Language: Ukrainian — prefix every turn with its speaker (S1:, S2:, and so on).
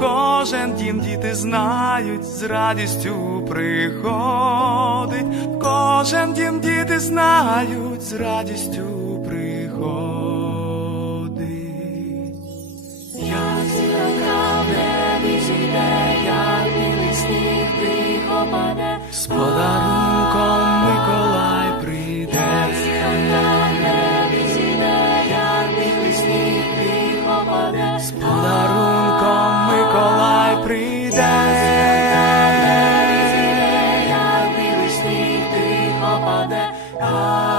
S1: кожен дім діти знають, з радістю приходить, в кожен дім діти знають, з радістю приходить.
S2: Як зіронька в небі зійде, як білий сніг тихо паде,
S1: З подарунком Миколай прийде,
S2: зіронька в небі зійде, як білий сніг тихо паде,
S1: з подарунком Oh.